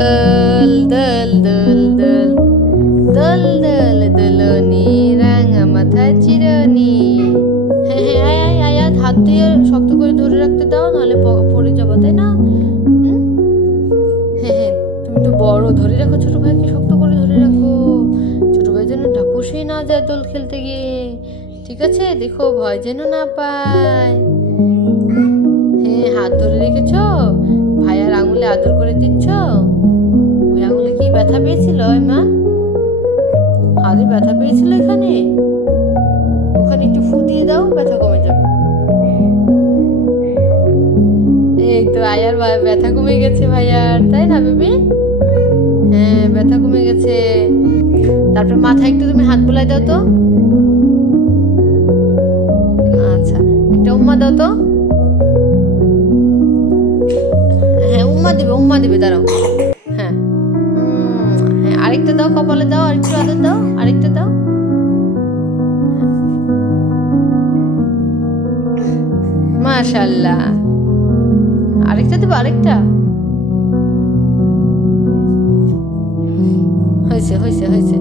দোল দোল দোল দোল দোল দোল দোলনি রাঙা মাথায় চিরনি। হ্যাঁ হ্যাঁ, আয় আয় আয় আয়, হাত দিয়ে শক্ত করে ধরে রাখতে দাও, নাহলে পড়ে যাবো, তাই না? হ্যাঁ হ্যাঁ, তুমি তো বড়, ধরে রাখো, ছোট ভাইকে শক্ত করে ধরে রাখো, ছোট ভাই যেন ঢাপুসেই না যায় দোল খেলতে গিয়ে। ঠিক আছে, দেখো ভয় যেন না পায়। হ্যাঁ, হাত ধরে রেখেছো, ভাইয়ার আঙুলে আদর করে দিচ্ছ। ওই আঙুলে কি ব্যথা পেয়েছিল মা? হাতে ব্যথা পেয়েছিল এখানে? ওখানে একটু ফু দিয়ে দাও, ব্যথা কমে যাবে। এই তো আয়ার ব্যথা কমে গেছে ভাইয়ার, তাই না বেবি? হ্যাঁ, ব্যথা কমে গেছে। তারপর মাথায় একটু তুমি হাত বুলাই দাও তো। আচ্ছা, একটা উম্মা দাও তো। হ্যাঁ, উম্মা দিবে, দাঁড়াও। হ্যাঁ হ্যাঁ, আরেকটা দাও, কপালে দাও, আরেকটু আদর দাও, আরেকটা দাও। মাশাআল্লাহ, আরেকটা দেবো, আরেকটা। হয়েছে হয়েছে হয়েছে।